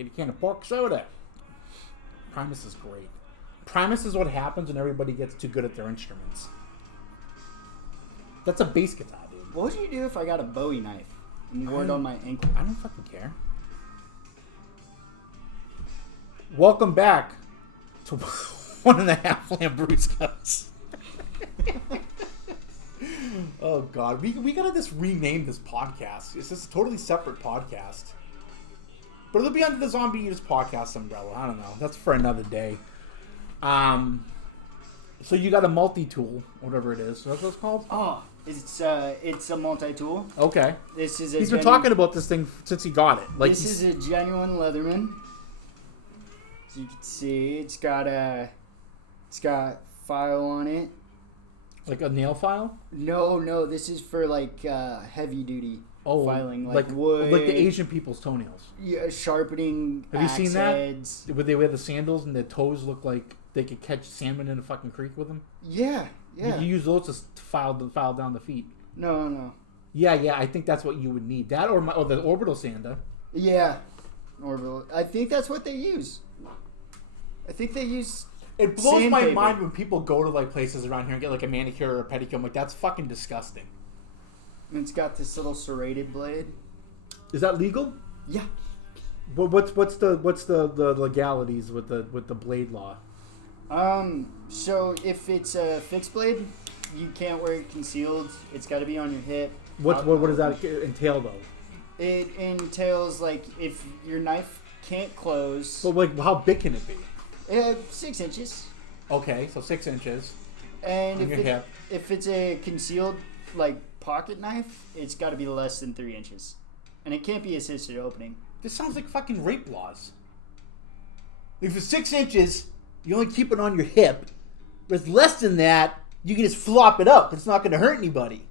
Get a can of pork soda. Primus is great. Primus is what happens when everybody gets too good at their instruments. That's a bass guitar, dude. What would you do if I got a Bowie knife and wore it on my ankle? I don't fucking care. Welcome back to 1.5 Lambruscos. Oh god, we gotta just rename this podcast. It's just a totally separate podcast, but it'll be under the Zombie Eaters podcast umbrella. I don't know. That's for another day. So you got a multi-tool, whatever it is. That's what it's called. Oh, it's a multi-tool. Okay. This is. He's been talking about this thing since he got it. Like this is a genuine Leatherman. As you can see, it's got file on it. Like a nail file? No, this is for like heavy duty filing, like wood, like the Asian people's toenails. Yeah, sharpening. Have you seen that? Heads. Where they wear the sandals and their toes look like they could catch salmon in a fucking creek with them. Yeah. You use those to file down the feet. No. Yeah. I think that's what you would need. That or the orbital sander. Yeah, orbital. I think that's what they use. It blows my sandpaper. mind when people go to like places around here and get like a manicure or a pedicure. I'm like, that's fucking disgusting. And it's got this little serrated blade. Is that legal? Yeah. What's the legalities with the blade law? So if it's a fixed blade, you can't wear it concealed. It's got to be on your hip. What does that entail though? It entails like if your knife can't close. But like, how big can it be? 6 inches. Okay, so 6 inches. And if it's a concealed like pocket knife, it's got to be less than 3 inches, and it can't be assisted opening. This sounds like fucking rape laws. If it's 6 inches, you only keep it on your hip. If it's less than that, you can just flop it up. It's not going to hurt anybody.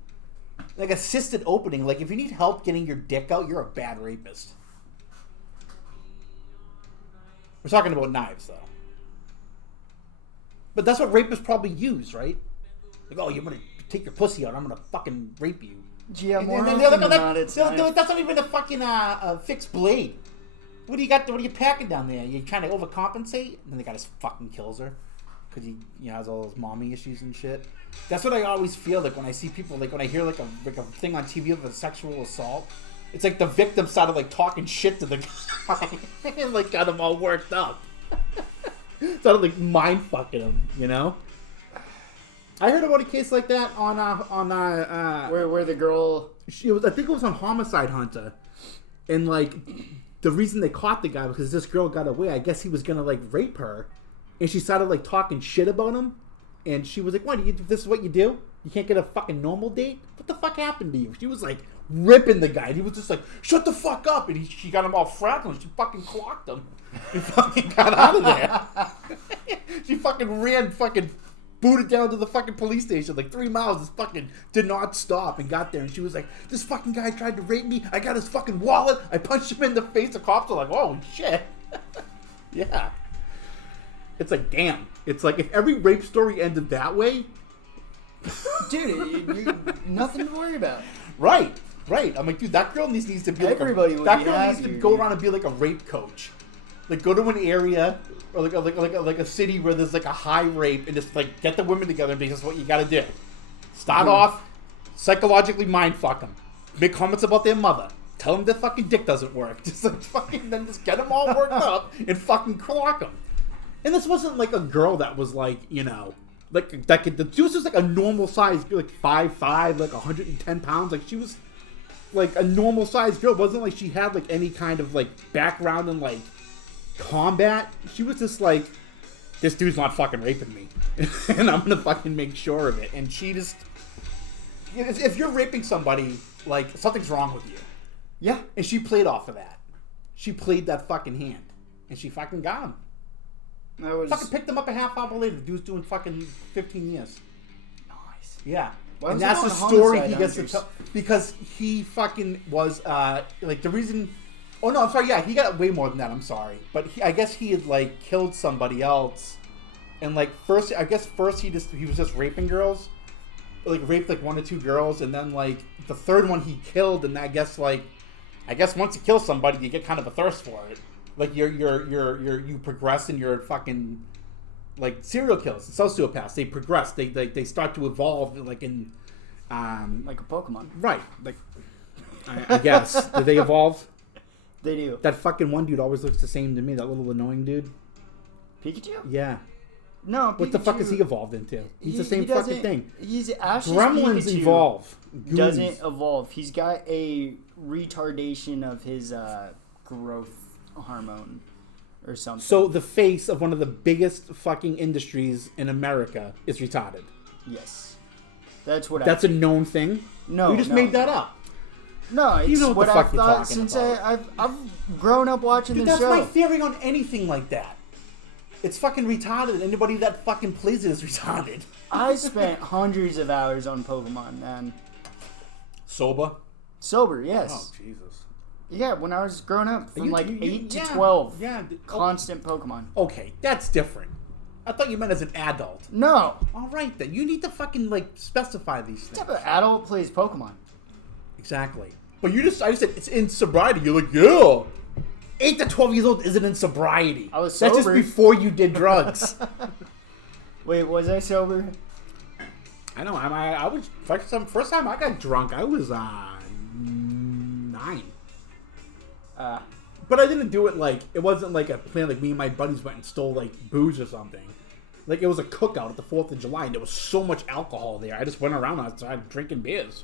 Like assisted opening. Like if you need help getting your dick out, you're a bad rapist. We're talking about knives, though. But that's what rapists probably use, right? Like, oh, you're going to take your pussy out. I'm going to fucking rape you. Yeah, more often than not, it's that's not even a fucking fixed blade. What do you got? What are you packing down there? You trying to overcompensate? And then the guy just fucking kills her because he has all those mommy issues and shit. That's what I always feel like when I see people, like when I hear like a thing on TV of a sexual assault. It's like the victim started like talking shit to the guy and like got him all worked up. Started like mind fucking him, you know. I heard about a case like that on where the girl. I think it was on Homicide Hunter, and like the reason they caught the guy was because this girl got away. I guess he was gonna like rape her, and she started like talking shit about him, and she was like, "What? This is what you do? You can't get a fucking normal date? What the fuck happened to you?" She was like ripping the guy, and he was just like, "Shut the fuck up!" And she got him all frazzled, and she fucking clocked him. He fucking got out of there. She fucking ran, fucking booted down to the fucking police station, like 3 miles. This fucking did not stop and got there. And she was like, "This fucking guy tried to rape me. I got his fucking wallet. I punched him in the face." The cops are like, "Oh shit." Yeah. It's like, damn. It's like if every rape story ended that way. Dude, nothing to worry about. Right. I'm like, dude, that girl needs to be everybody like would that be girl happy, needs to go around and be like a rape coach. Like go to an area or like a city where there's like a high rape and just like get the women together and be just what you gotta do. Start off, psychologically mind fuck them. Make comments about their mother. Tell them their fucking dick doesn't work. Just like fucking then just get them all worked up and fucking clock them. And this wasn't like a girl that was like, you know, like that could, she was just like a normal size girl, like 5'5", like 110 pounds. Like she was like a normal size girl. It wasn't like she had like any kind of like background in like combat. She was just like, this dude's not fucking raping me and I'm gonna fucking make sure of it. And she just, if you're raping somebody, like something's wrong with you. Yeah. And she played off of that. She played that fucking hand and she fucking got him. Fucking picked him up a half hour later. The dude's doing fucking 15 years. Nice. Yeah. And that's the story he gets to tell. Because he fucking was, like, the reason... Oh, no, I'm sorry. Yeah, he got way more than that. I'm sorry. But I guess he had, like, killed somebody else. And, like, first he was just raping girls. Like, raped, like, 1 or 2 girls. And then, like, the third one he killed. And I guess once you kill somebody, you get kind of a thirst for it. Like you progress in your fucking like serial killers, sociopaths. They progress. They start to evolve like in like a Pokemon. Right. Like I guess. Did they evolve? They do. That fucking one dude always looks the same to me. That little annoying dude. Pikachu? Yeah. No, What Pikachu, the fuck is he evolved into? He's the same fucking thing. He's Ash's Gremlins Pikachu evolve. Goonies. doesn't evolve. He's got a retardation of his growth hormone or something. So the face of one of the biggest fucking industries in America is retarded. Yes. That's a known thing? No. You just made that up. No, it's you know what the fuck I've you're thought talking since about. I've grown up watching Dude, the that's show. my theory on anything like that. It's fucking retarded. Anybody that fucking plays it is retarded. I spent hundreds of hours on Pokemon, man. Sober? Sober, yes. Oh, Jesus. Yeah, when I was growing up, from 8 to 12. 12. Yeah. Constant Pokemon. Okay, that's different. I thought you meant as an adult. No. All right, then. You need to fucking, like, specify these things. What type of adult plays Pokemon? Exactly. But I just said it's in sobriety. You're like, yeah. 8 to 12 years old isn't in sobriety. I was sober. That's just before you did drugs. Wait, was I sober? I know. I was first time I got drunk. I was 9. But I didn't do it like it wasn't like a plan. Like me and my buddies went and stole like booze or something. Like it was a cookout at the 4th of July, and there was so much alcohol there. I just went around outside drinking beers.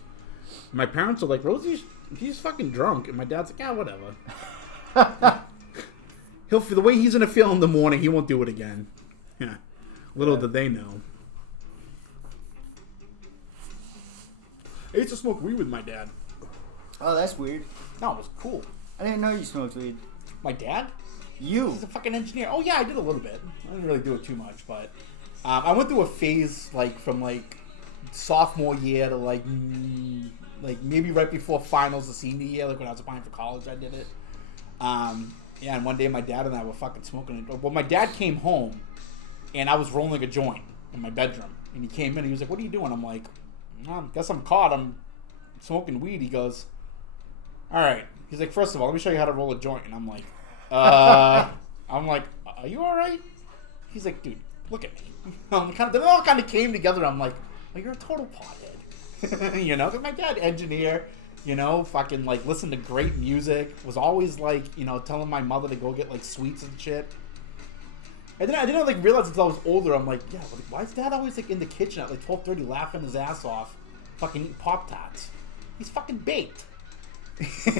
My parents are like, Rosie's he's fucking drunk, and my dad's like, yeah, whatever. The way he's gonna feel in the morning, he won't do it again. Yeah. Little did they know. I used to smoke weed with my dad. Oh, that's weird. No, it was cool. I didn't know you smoked weed. My dad? You? He's a fucking engineer. Oh yeah, I did a little bit. I didn't really do it too much, but I went through a phase like from like sophomore year to like maybe right before finals the senior year, like when I was applying for college, I did it. Yeah, and one day my dad and I were fucking smoking it. Well, my dad came home, and I was rolling a joint in my bedroom, and he came in. And he was like, "What are you doing?" I'm like, "I guess I'm caught. I'm smoking weed." He goes, "All right." He's like, "First of all, let me show you how to roll a joint." And I'm like, "Are you all right?" He's like, "Dude, look at me." They all kind of came together. I'm like, "Oh, you're a total pothead," you know? Because my dad, engineer. You know, fucking, like, listen to great music. Was always, like, you know, telling my mother to go get, like, sweets and shit. And then I didn't, like, realize until I was older. I'm like, yeah, like, why is Dad always, like, in the kitchen at, like, 12:30 laughing his ass off, fucking eating Pop-Tarts? He's fucking baked.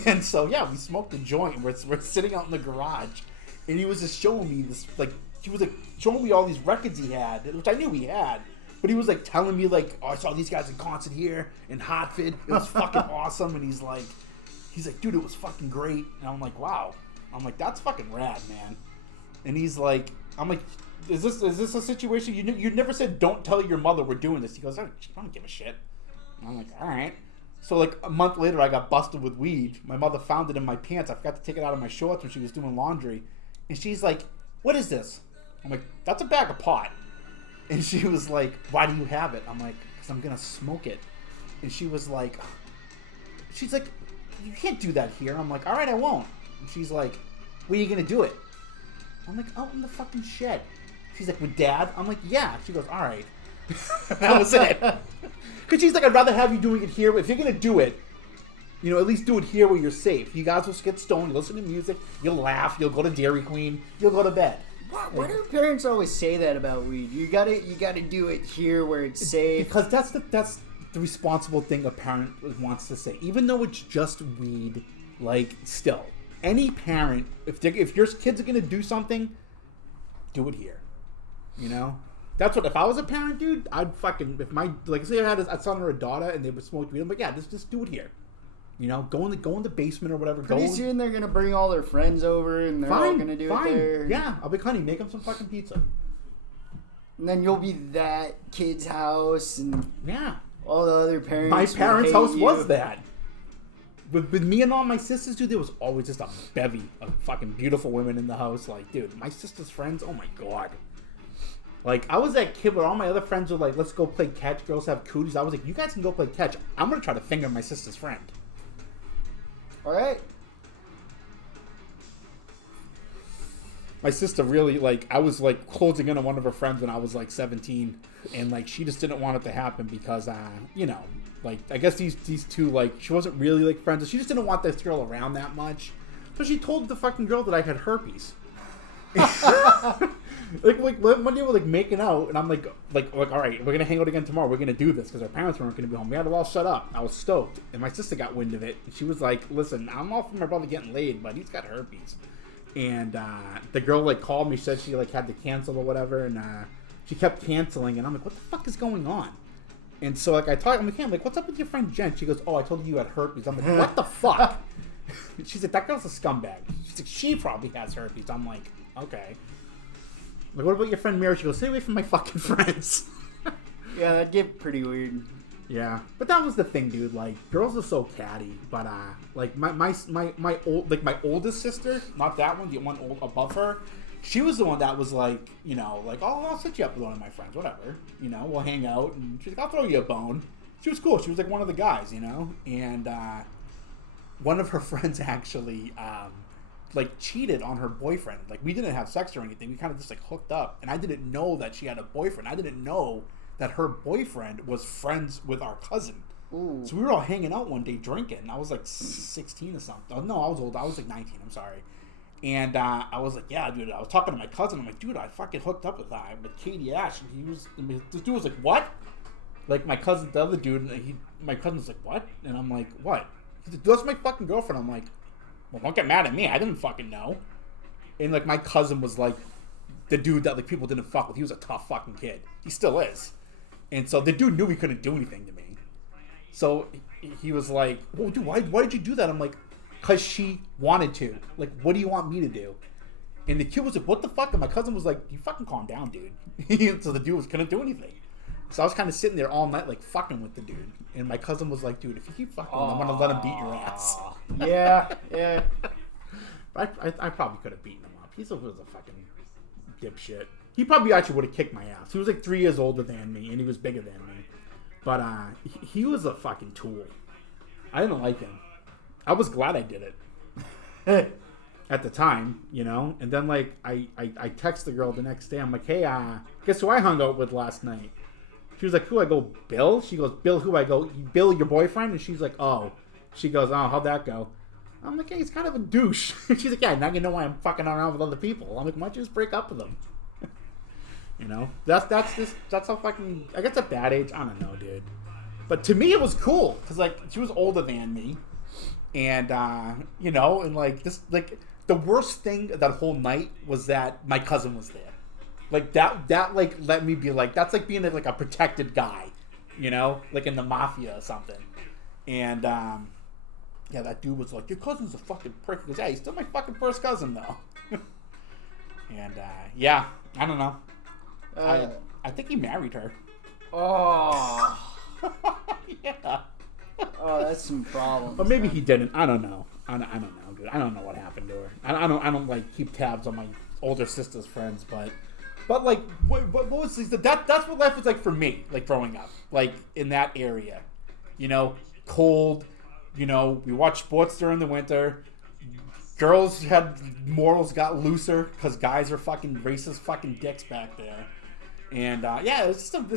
And so, yeah, we smoked a joint. We're sitting out in the garage. And he was just showing me this, like, he was, like, showing me all these records he had, which I knew he had. But he was like telling me like, oh, I saw these guys in concert here in Hartford. It was fucking awesome. And he's like, dude, it was fucking great. And I'm like, wow. I'm like, that's fucking rad, man. And he's like, I'm like, is this a situation you never said don't tell your mother we're doing this? He goes, I don't give a shit. And I'm like, all right. So like a month later, I got busted with weed. My mother found it in my pants. I forgot to take it out of my shorts when she was doing laundry. And she's like, what is this? I'm like, that's a bag of pot. And she was like, why do you have it? I'm like, because I'm going to smoke it. And she's like, you can't do that here. I'm like, all right, I won't. And she's like, where are you going to do it? I'm like, out in the fucking shed. She's like, with Dad? I'm like, yeah. She goes, all right. That was it. Because she's like, I'd rather have you doing it here. If you're going to do it, you know, at least do it here where you're safe. You guys will get stoned, you listen to music, you'll laugh, you'll go to Dairy Queen, you'll go to bed. Why do parents always say that about weed? You gotta do it here where it's safe. Because that's the responsible thing a parent wants to say. Even though it's just weed, like, still. Any parent, if your kids are gonna do something, do it here. You know? That's what, if I was a parent, dude, I'd fucking, if my, like, say I had a son or a daughter and they would smoke weed, I'm like, yeah, just do it here. You know, go in the basement or whatever. Pretty soon they're gonna bring all their friends over and they're all gonna do it there. Yeah, I'll be honey, make them some fucking pizza. And then you'll be that kid's house and yeah, all the other parents. My parents' house was that. With me and all my sisters, dude, there was always just a bevy of fucking beautiful women in the house. Like, dude, my sister's friends, oh my god. Like, I was that kid where all my other friends were like, let's go play catch. Girls have cooties. I was like, you guys can go play catch. I'm gonna try to finger my sister's friend. All right. my sister really, like, I was, like, closing in on one of her friends when I was, like, 17. And, like, she just didn't want it to happen because, you know, like, I guess these two, like, she wasn't really, like, friends. She just didn't want this girl around that much. So she told the fucking girl that I had herpes. like one day we're, like, making out, and I'm like, all right, we're going to hang out again tomorrow. We're going to do this because our parents weren't going to be home. We had it all shut up. I was stoked. And my sister got wind of it. And she was like, listen, I'm all for my brother getting laid, but he's got herpes. And the girl, like, called me, said she, like, had to cancel or whatever, and she kept canceling, and I'm like, what the fuck is going on? And so, like, I'm like, hey, what's up with your friend Jen? She goes, oh, I told you had herpes. I'm like, what the fuck? She's like, that girl's a scumbag. She's like, she probably has herpes. I'm like, okay. I'm like, what about your friend Mary? She goes, stay away from my fucking friends. Yeah, that'd get pretty weird. Yeah, but that was the thing, dude. Like, girls are so catty. But like my oldest sister, not that one, the one above her, she was the one that was like, you know, like, oh, I'll set you up with one of my friends, whatever. You know, we'll hang out, and she's like, I'll throw you a bone. She was cool. She was like one of the guys, you know, and one of her friends actually like cheated on her boyfriend. Like, we didn't have sex or anything. We kind of just like hooked up, and I didn't know that she had a boyfriend. I didn't know that her boyfriend was friends with our cousin. Ooh. So we were all hanging out one day drinking. I was like 16 or something. Oh, no, I was old. I was like 19. I'm sorry. And I was like, yeah, dude. I was talking to my cousin. I'm like, dude, I fucking hooked up with Katie Ash. And this dude was like, what? Like, my cousin, the other dude, my cousin was like, what? And I'm like, what? He's like, that's my fucking girlfriend. I'm like, well, don't get mad at me. I didn't fucking know. And like, my cousin was like the dude that like people didn't fuck with. He was a tough fucking kid. He still is. And so the dude knew he couldn't do anything to me. So he was like, well, dude, why did you do that? I'm like, because she wanted to. Like, what do you want me to do? And the kid was like, what the fuck? And my cousin was like, you fucking calm down, dude. So the dude couldn't do anything. So I was kind of sitting there all night, like, fucking with the dude. And my cousin was like, dude, if you keep fucking with him, I'm going to let him beat your ass. Yeah. I probably could have beaten him up. He was a fucking dipshit. He probably actually would have kicked my ass. He was like 3 years older than me, and he was bigger than me. But he was a fucking tool. I didn't like him. I was glad I did it at the time, you know. And then like I text the girl the next day. I'm like, hey, guess who I hung out with last night? She was like, who? I go, Bill. She goes, Bill, who? I go, Bill, your boyfriend. And she's like, oh. She goes, oh, how'd that go? I'm like, hey, he's kind of a douche. She's like, yeah, now you know why I'm fucking around with other people. I'm like, why don't you just break up with him? You know, that's how fucking, I guess at that age, I don't know, dude. But to me, it was cool because like she was older than me, and you know, and like this, like the worst thing that whole night was that my cousin was there. Like that like let me be like, that's like being like a protected guy, you know, like in the mafia or something. And yeah, that dude was like, your cousin's a fucking prick. He goes, yeah, he's still my fucking first cousin though. And yeah, I don't know. I think he married her. Oh. Yeah. Oh, that's some problems. But maybe he didn't. I don't know. I don't know, dude. I don't know what happened to her. I don't like keep tabs on my older sister's friends, but like what was this? That's what life was like for me, like growing up, like in that area. You know, cold. You know, we watched sports during the winter. Girls had morals got looser because guys are fucking racist fucking dicks back there. And yeah, it was just that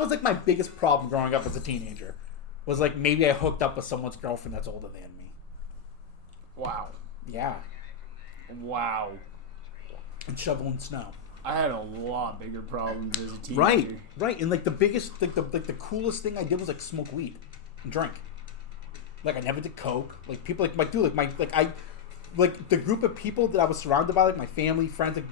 was like my biggest problem growing up as a teenager. Was like maybe I hooked up with someone's girlfriend that's older than me. Wow. Yeah. Wow. And shoveling snow. I had a lot bigger problems as a teenager. Right. And like the biggest, the coolest thing I did was like smoke weed and drink. Like I never did coke. Like people like the group of people that I was surrounded by, like my family, friends, like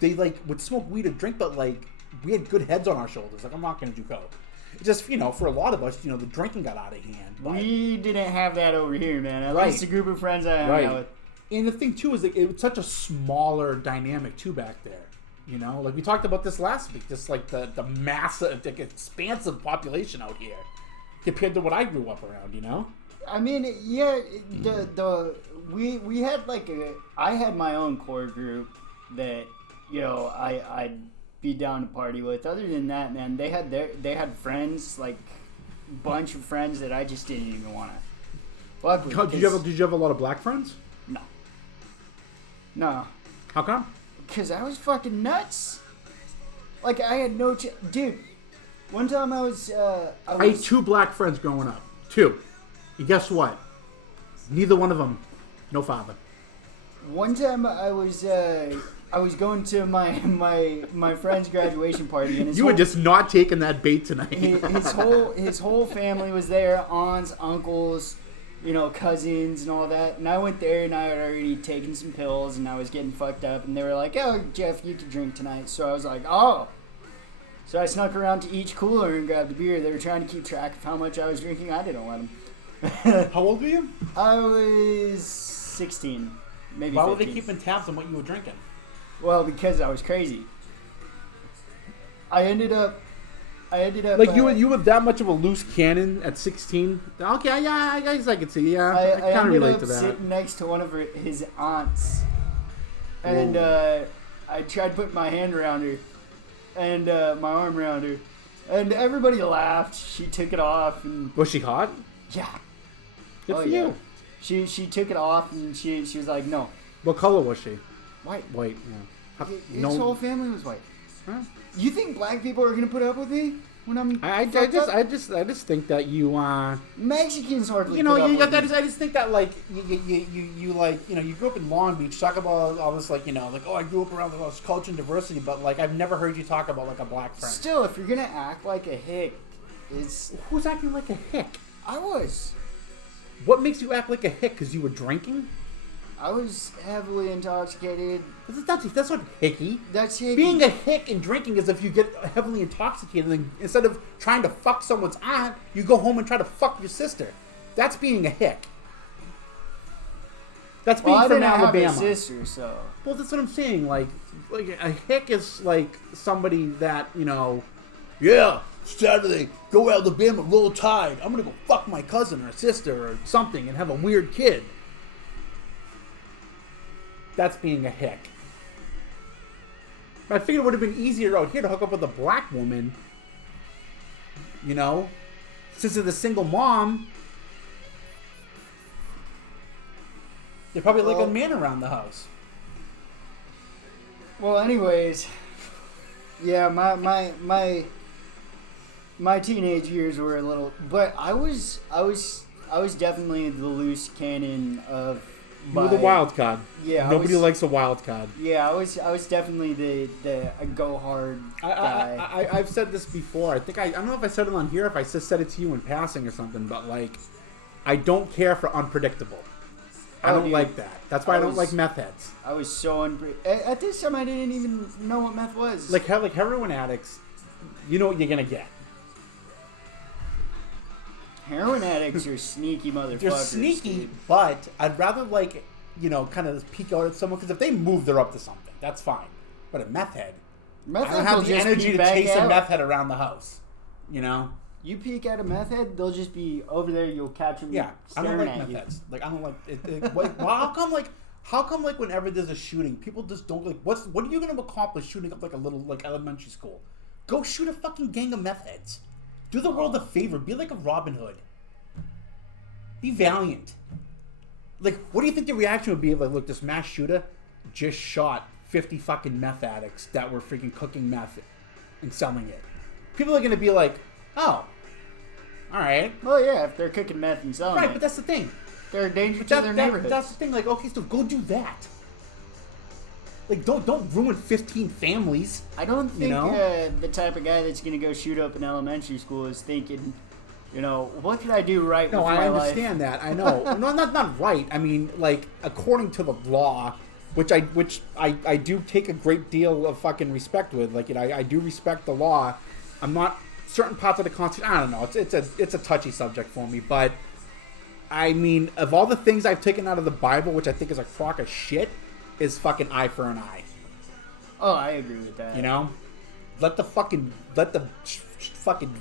they would smoke weed or drink, but like we had good heads on our shoulders. Like I'm not gonna do coke. It just, you know, for a lot of us, you know, the drinking got out of hand. But, we didn't have that over here, man. At least a group of friends I hung out with. And the thing too is that it was such a smaller dynamic too back there. You know, like we talked about this last week. Just like the massive, like, expansive population out here compared to what I grew up around. You know. I mean, yeah, we had like I had my own core group that, you know, I'd be down to party with. Other than that, man, they had friends, like bunch of friends that I just didn't even want to. Luckily, did you have a lot of black friends? No. How come? Because I was fucking nuts. Like, I had no... Dude, one time I had 2 black friends growing up. 2. And guess what? Neither one of them, no father. One time I was going to my friend's graduation party, and you were just not taking that bait tonight. his whole family was there, aunts, uncles, cousins and all that. And I went there, and I had already taken some pills, and I was getting fucked up. And they were like, "Oh, Jeff, you can drink tonight." So I was like, "Oh." So I snuck around to each cooler and grabbed a beer. They were trying to keep track of how much I was drinking. I didn't let them. How old were you? I was 16, maybe 15. Why were they keeping tabs on what you were drinking? Well, because I was crazy. I ended up. Like you were that much of a loose cannon at 16. Okay, yeah, I guess I could see. Yeah, I kind of relate to that. I ended up sitting next to one of his aunts, and I tried putting my hand around her, and my arm around her, and everybody laughed. She took it off, and was she hot? Yeah. Good for you. She took it off, and she was like, "No." What color was she? White. White. Yeah. His whole family was white. Huh? You think black people are gonna put up with me when I'm? I just think that you Mexicans hardly. I just think that like you like you grew up in Long Beach. Talk about all this like oh, I grew up around all this culture and diversity, but like I've never heard you talk about like a black friend. Still, if you're gonna act like a hick, who's acting like a hick? I was. What makes you act like a hick? Because you were drinking? I was heavily intoxicated. That's not hicky. That's hicky. Being a hick and drinking is if you get heavily intoxicated and instead of trying to fuck someone's aunt, you go home and try to fuck your sister. That's being a hick. That's being from Alabama. I didn't have a sister, so. Well, that's what I'm saying. Like a hick is like somebody that yeah, Saturday, go Alabama, roll tide. I'm gonna go fuck my cousin or sister or something and have a weird kid. That's being a hick. But I figured it would have been easier out here to hook up with a black woman. Since they're the single mom, they're probably like a man around the house. Well, anyways, yeah, my teenage years were a little, but I was definitely the loose cannon of. You were the wild card. Yeah, nobody likes a wild card. Yeah, I was definitely the go hard guy. I've said this before. I don't know if I said it on here, if I just said it to you in passing or something, but like, I don't care for unpredictable. I don't like that. That's why I don't like meth heads. I was so at this time I didn't even know what meth was. Like heroin addicts, you know what you're gonna get. Heroin addicts are sneaky motherfuckers. They're sneaky, dude. but I'd rather kind of peek out at someone because if they move, they're up to something. That's fine. But a meth head, I don't have the energy to chase a meth head around the house. You peek at a meth head, they'll just be over there. You'll catch them. Yeah, I don't like meth heads. Like I don't like it. How come whenever there's a shooting, people just don't like? What are you going to accomplish shooting up like a little elementary school? Go shoot a fucking gang of meth heads. Do the world a favor. Be like a Robin Hood. Be valiant. Like, what do you think the reaction would be if, look, this mass shooter just shot 50 fucking meth addicts that were freaking cooking meth and selling it? People are going to be like, oh, all right. Well, yeah, if they're cooking meth and selling it. Right, but that's the thing. They're a danger to their neighborhoods. That's the thing. Like, okay, so go do that. Like, don't ruin 15 families. I don't think the type of guy that's going to go shoot up an elementary school is thinking, what can I do right with my life? No, I understand that. I know. No, not right. I mean, like, according to the law, which I do take a great deal of fucking respect with. Like, I do respect the law. I'm not certain parts of the Constitution. I don't know. It's a touchy subject for me. But, I mean, of all the things I've taken out of the Bible, which I think is a crock of shit, is fucking eye for an eye. Oh, I agree with that. Let the fucking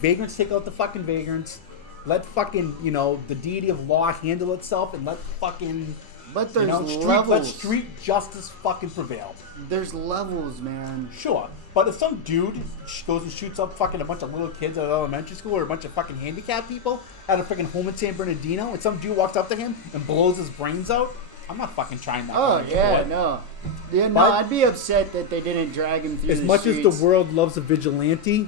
vagrants take out the fucking vagrants. Let fucking, the deity of law handle itself, and let street justice fucking prevail. There's levels, man. Sure, but if some dude goes and shoots up fucking a bunch of little kids at elementary school or a bunch of fucking handicapped people at a fucking home in San Bernardino, and some dude walks up to him and blows his brains out, I'm not fucking trying that. Oh, yeah, court. no. Yeah, no, But- I'd be upset that they didn't drag him through As the much streets. as the world loves a vigilante,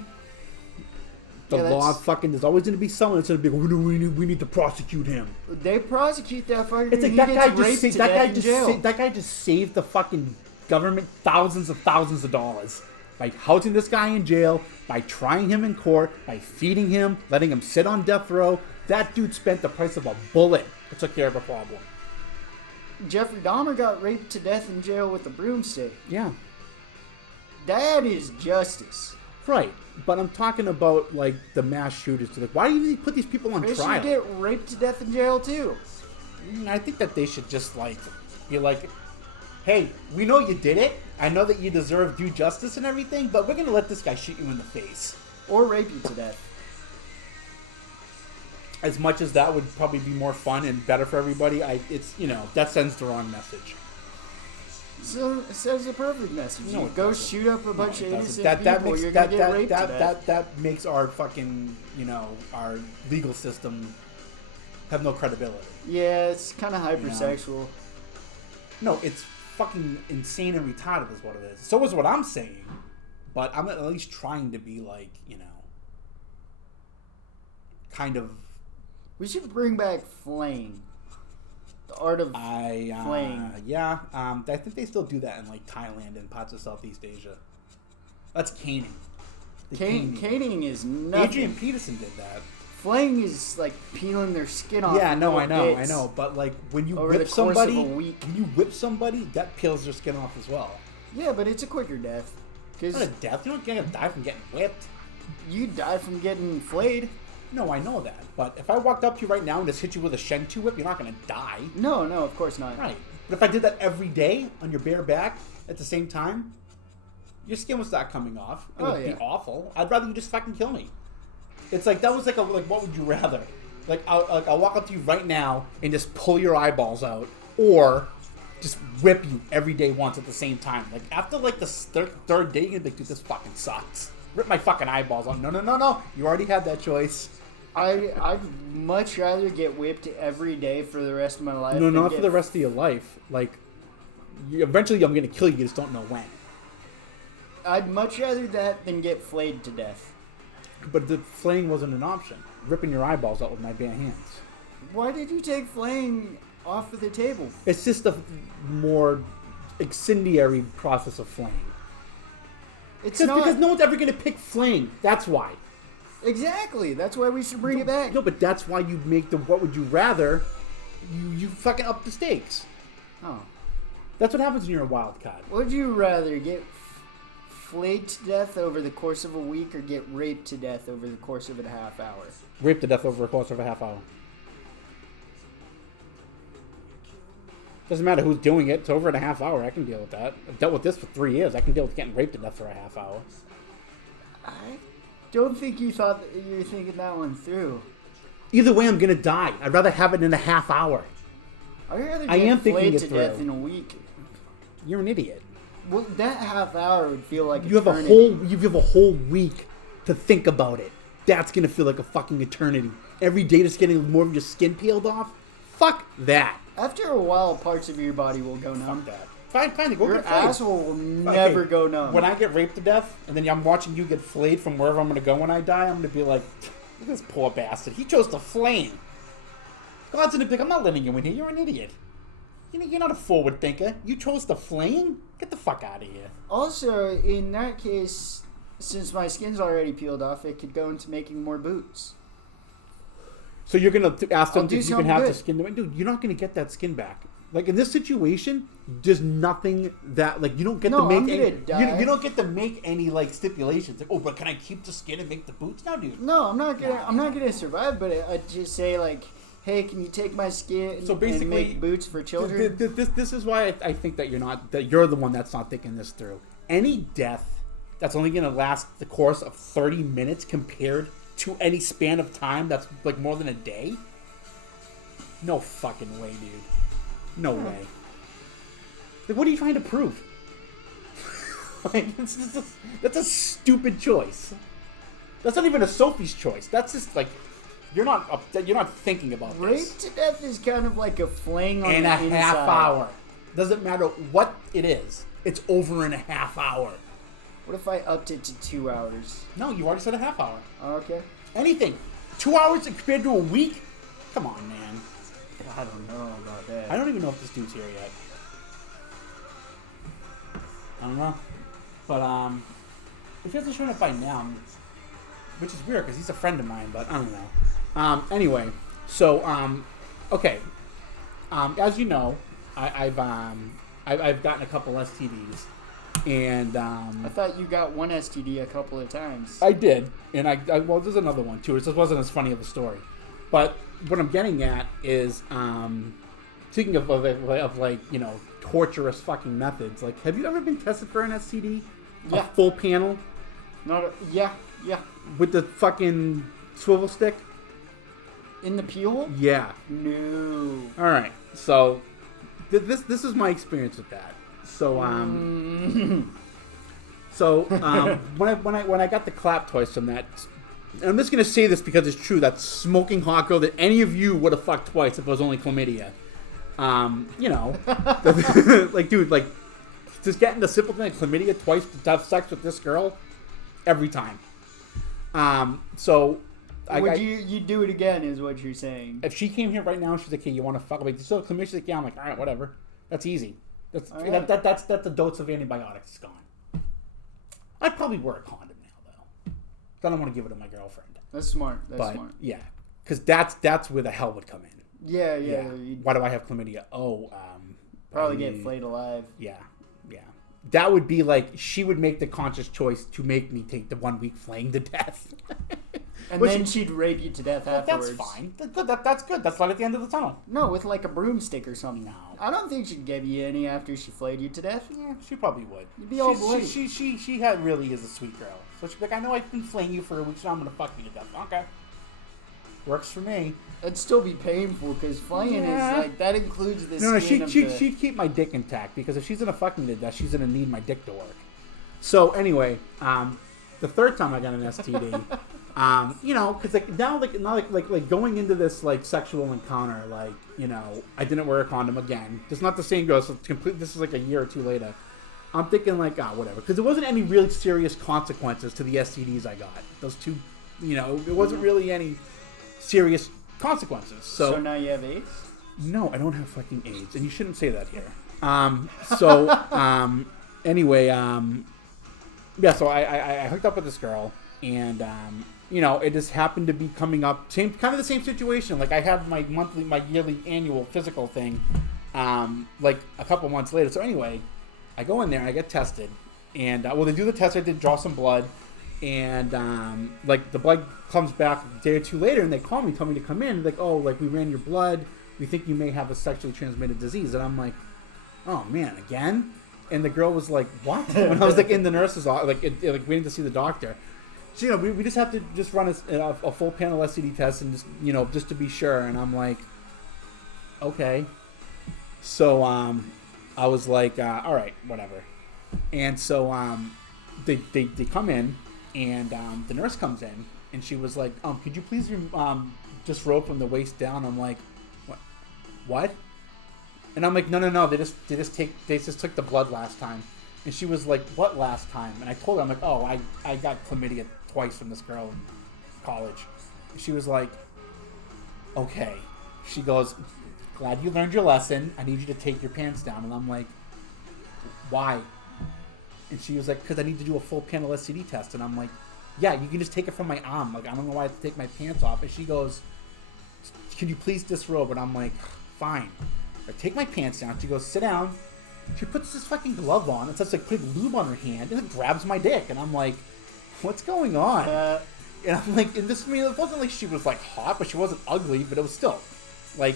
the Yeah, law that's- fucking there's always going to be someone that's going to be like, we need to prosecute him. They prosecute that fucker. It's like he that gets guy raped just to death in jail. that guy just saved the fucking government thousands of dollars by housing this guy in jail, by trying him in court, by feeding him, letting him sit on death row. That dude spent the price of a bullet to take care of a problem. Jeffrey Dahmer got raped to death in jail with a broomstick. Yeah, That is justice. right. But I'm talking about like the mass shooters. Like, why do you put these people on They should trial? get raped to death in jail too. I think that they should just like be like, hey, we know you did it. I know that you deserve due justice and everything, but we're gonna let this guy shoot you in the face. Or rape you to death. As much as that would probably be more fun and better for everybody, it's that sends the wrong message. So it says the perfect message. No, You it go doesn't. shoot up a bunch of It innocent doesn't. That people, makes you're gonna get raped to death. that makes our fucking our legal system have no credibility. Yeah, it's kind of hypersexual. No, it's fucking insane and retarded is what it is. So is what I'm saying, but I'm at least trying to be like kind of. We should bring back flaying. The art of flaying. Yeah, I think they still do that in like Thailand and parts of Southeast Asia. That's caning. The Caning is nothing. Adrian Peterson did that. Flaying is like peeling their skin off. Yeah, no, little I bits. know. But like when you Over whip the course of somebody, a week. when you whip somebody, that peels their skin off as well. Yeah, but it's a quicker death. It's not a Because death. You don't get to die from getting whipped. you die from getting flayed. No, I know that. But if I walked up to you right now and just hit you with a Shen 2 whip, you're not going to die. No, of course not. Right. But if I did that every day on your bare back at the same time, your skin would start coming off. It would be awful. I'd rather you just fucking kill me. It's like, that was like what would you rather? Like, I'll walk up to you right now and just pull your eyeballs out, or just whip you every day once at the same time. Like, after like the third day, you're gonna be like, dude, this fucking sucks. Rip my fucking eyeballs out. No. You already had that choice. I'd much rather get whipped every day for the rest of my life. No, than not get for the rest of your life. Like, eventually I'm going to kill you. You just don't know when. I'd much rather that than get flayed to death. But the flaying wasn't an option. Ripping your eyeballs out with my bare hands. Why did you take flaying off of the table? It's just a more incendiary process of flaying. It's not Because no one's ever going to pick flaying. That's why. exactly. That's why we should bring it back. No, but that's why you make the what would you rather. You fucking up the stakes. Oh, That's what happens when you're a wild card. would you rather get flayed to death over the course of a week or get raped to death over the course of a half hour? Raped to death over a course of a half hour. Doesn't matter who's doing it. It's over in a half hour. I can deal with that. I've dealt with this for 3 years. I can deal with getting raped to death for a half hour. I don't think you thought that you were thinking that one through. Either way, I'm gonna die. I'd rather have it in a half hour. I'd rather I am get thinking flayed it to death through. in a week. You're an idiot. Well, that half hour would feel like You have a whole week to think about it. That's gonna feel like a fucking eternity. Every day just getting more of your skin peeled off. Fuck that. After a while, parts of your body will go numb. Fuck that. Fine. Go Your get flayed. asshole will never go numb. When I get raped to death, and then I'm watching you get flayed from wherever I'm going to go when I die, I'm going to be like, look at this poor bastard. He chose to flame. God's going to be like, I'm not letting you in here. You're an idiot. You're not a forward thinker. You chose to flame? Get the fuck out of here. Also, in that case, since my skin's already peeled off, it could go into making more boots. So you're gonna ask them I'll do if you can something have the good. skin. Dude, you're not gonna get that skin back. Like in this situation, there's nothing that like you don't get No, to make. I'm gonna any, die. You don't get to make any like stipulations. Like, oh, but can I keep the skin and make the boots? No, dude. No, I'm not gonna survive. But I'd just say like, hey, can you take my skin So and basically, make boots for children? This is why I think that you're the one that's not thinking this through. Any death that's only gonna last the course of 30 minutes compared to any span of time that's like more than a day. No fucking way, dude. No way. Like, what are you trying to prove? Like, that's a stupid choice. That's not even a Sophie's choice. That's just like, You're not thinking about Rape this. to death is kind of like a fling on In the a inside. half hour. Doesn't matter what it is. It's over in a half hour. What if I upped it to 2 hours? No, you already said a half hour. Okay. Anything. 2 hours compared to a week? Come on, man. I don't know about that. I don't even know if this dude's here yet. I don't know. But, if he hasn't shown up by now, which is weird because he's a friend of mine, but I don't know. Anyway, so, okay. As you know, I've gotten a couple STDs. And I thought you got one STD a couple of times. I did, and well, there's another one too. It just wasn't as funny of a story. But what I'm getting at is, speaking of like, you know, torturous fucking methods. Like, have you ever been tested for an STD? Yeah. A full panel Yeah. with the fucking swivel stick? In the peel? Yeah. No. All right. So this is my experience with that. So when I got the clap toys from that, and I'm just gonna say this because it's true, that smoking hot girl that any of you would have fucked twice if it was only chlamydia. You know, like, dude, like, just getting the simple thing like chlamydia twice to have sex with this girl every time. So Would you do it again? Is what you're saying? if she came here right now, she's like, "Hey, you want to fuck?" I'm like, "You still have chlamydia?" She's like, "Yeah." I'm like, "All right, whatever. That's easy. That's right. that's the dose of antibiotics is gone." I'd probably wear a condom now though. I don't want to give it to my girlfriend. That's smart. But Smart. yeah, because that's where the hell would come in. Yeah. You'd Why do I have chlamydia? probably get flayed alive. Yeah. That would be like she would make the conscious choice to make me take the 1 week flaying to death. And Which- then she'd rape you to death afterwards. That's fine. That's good. That's light at the end of the tunnel. No, with like a broomstick or something. No. I don't think she'd give you any after she flayed you to death. Yeah, she probably would. You'd be all bloody. She really is a sweet girl. So she'd be like, I know I've been flaying you for a week, so I'm gonna fuck you to death. Okay. Works for me. It'd still be painful because flaying Yeah. is like that includes the No, skin she'd keep my dick intact because if she's gonna fuck me to death, she's gonna need my dick to work. So anyway, the third time I got an STD, you know, because now going into this like sexual encounter, like, you know, I didn't wear a condom again. It's not the same girl. So this is like a year or two later. I'm thinking like, whatever, because there wasn't any really serious consequences to the STDs I got. Those two, you know, it wasn't really any serious consequences. So now you have AIDS? No, I don't have fucking AIDS, and you shouldn't say that here. Anyway, yeah, so I hooked up with this girl, and you know, it just happened to be coming up, kind of the same situation. Like, I had my yearly annual physical thing, like a couple months later. So anyway, I go in there and I get tested, and well, they do the test. I did draw some blood, and like the blood comes back a day or two later, and they call me, tell me to come in. Like, oh, like we ran your blood. We think you may have a sexually transmitted disease, and I'm like, oh man, again? And the girl was like, what? When I was like in the nurse's office, like waiting to see the doctor. So, you know, we just have to just run a full panel STD test and just, you know, just to be sure. And I'm like, okay. So I was like, all right, whatever. And so they come in, and the nurse comes in, and she was like, could you please just rope from the waist down? I'm like, what? And I'm like, no. They just took the blood last time. And she was like, what last time? And I told her, I'm like, oh, I got chlamydia twice from this girl in college. And she was like, okay. She goes, glad you learned your lesson. I need you to take your pants down. And I'm like, why? And she was like, because I need to do a full panel STD test. And I'm like, yeah, you can just take it from my arm. Like, I don't know why I have to take my pants off. And she goes, can you please disrobe? And I'm like, fine. I take my pants down. She goes, sit down. She puts this fucking glove on and starts like putting lube on her hand, and it grabs my dick. And I'm like, what's going on? And I'm like, and this, I mean, it wasn't like she was like hot, but she wasn't ugly, but it was still like,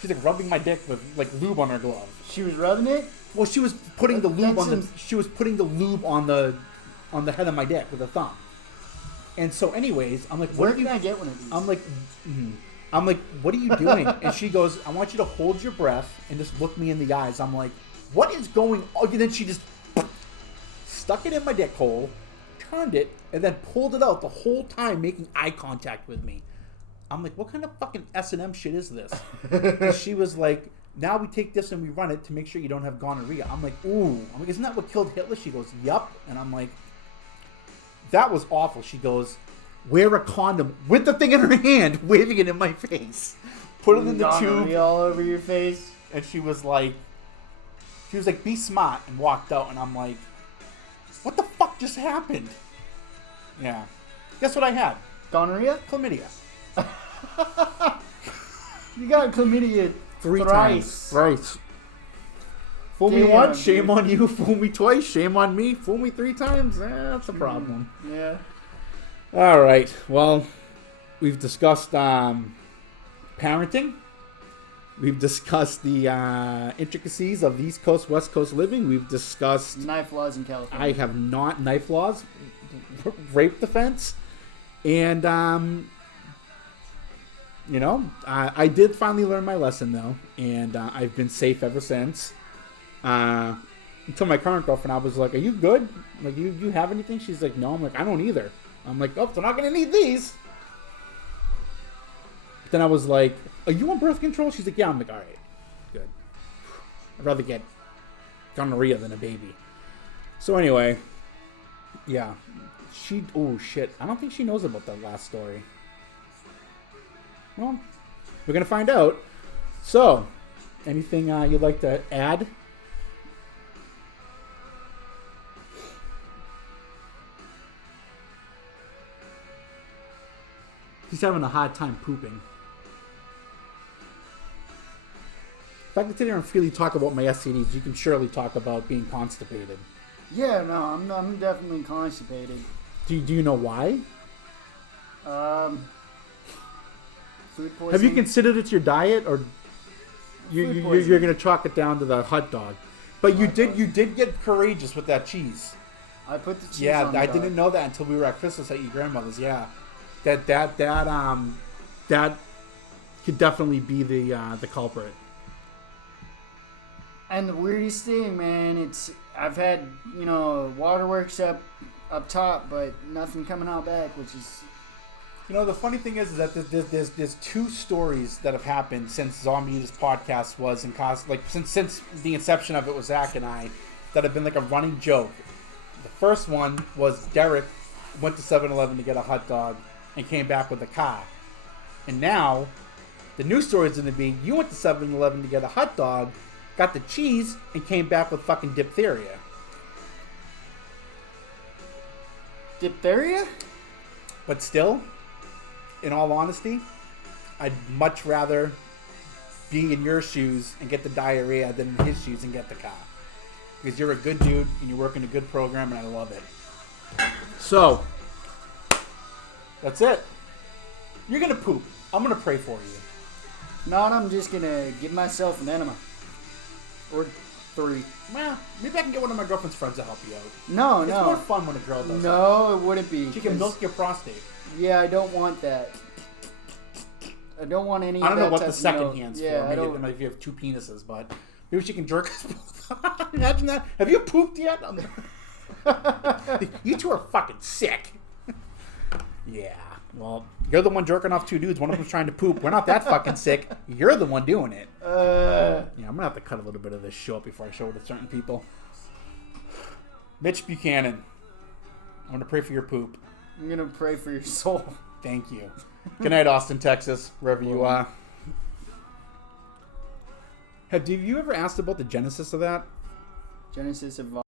she's like rubbing my dick with like lube on her glove. She was rubbing it? Well, she was putting the lube on the head of my dick with her thumb. And so, anyways, I'm like, Where can I get one of these? I'm like, what are you doing? And she goes, I want you to hold your breath and just look me in the eyes. I'm like, what is going on? And then she just stuck it in my dick hole, turned it, and then pulled it out the whole time, making eye contact with me. I'm like, what kind of fucking S&M shit is this? And she was like, now we take this and we run it to make sure you don't have gonorrhea. I'm like, ooh. I'm like, isn't that what killed Hitler? She goes, yup. And I'm like, that was awful. She goes, wear a condom with the thing in her hand, waving it in my face. Put it in the tube. All over your face. And she was like, be smart, and walked out. And I'm like, what the fuck just happened? Yeah. Guess what I had? Gonorrhea? Chlamydia. You got chlamydia Three thrice. times. Thrice. Fool me once, shame on you. Fool me twice, shame on me. Fool me 3 times, that's a problem. Yeah. All right. Well, we've discussed parenting. We've discussed the intricacies of East Coast, West Coast living. We've discussed... knife laws in California. I have not. Knife laws. Rape defense. And, I did finally learn my lesson, though. And I've been safe ever since. Until my current girlfriend, I was like, are you good? Like, you have anything? She's like, no. I'm like, I don't either. I'm like, oh, so I'm not going to need these. But then I was like, are you on birth control? She's like, yeah. I'm like, all right, good. I'd rather get gonorrhea than a baby. So anyway, yeah. Oh, shit. I don't think she knows about that last story. Well, we're going to find out. So, anything you'd like to add? He's having a hard time pooping. If I continue and freely talk about my STDs, you can surely talk about being constipated. Yeah, no, I'm definitely constipated. Do you know why? Food poisoning. Have you considered it's your diet, or you're going to chalk it down to the hot dog? But you did get courageous with that cheese. I put the cheese Yeah, on I the didn't know that until we were at Christmas at your grandmother's. Yeah, that could definitely be the culprit. And the weirdest thing, man, I've had waterworks up top, but nothing coming out back, which is. The funny thing is that there's 2 stories that have happened since Zombie Eaters podcast was in cost, like since the inception of it was Zach and I, that have been like a running joke. The first one was Derek went to 7-Eleven to get a hot dog and came back with a car. And now, the new story is going to be you went to 7-Eleven to get a hot dog, got the cheese, and came back with fucking diphtheria. Diphtheria? But still, in all honesty, I'd much rather be in your shoes and get the diarrhea than in his shoes and get the car. Because you're a good dude and you work in a good program and I love it. So, that's it. You're going to poop. I'm going to pray for you. Not, I'm just going to give myself an enema. Or 3. Well, maybe I can get one of my girlfriend's friends to help you out. No, It's more fun when a girl does No, it wouldn't be. that. She can milk your prostate. Yeah, I don't want that. I don't want any of that. I don't know what the type second of hand's yeah, for. Maybe if you have 2 penises, but maybe she can jerk us both. Imagine that. Have you pooped yet? You 2 are fucking sick. Yeah. Well, you're the one jerking off 2 dudes. One of them's trying to poop. We're not that fucking sick. You're the one doing it. Yeah, I'm going to have to cut a little bit of this short before I show it to certain people. Mitch Buchanan, I'm going to pray for your poop. I'm going to pray for your soul. Thank you. Good night, Austin, Texas, wherever you are. Have you ever asked about the genesis of that? Genesis of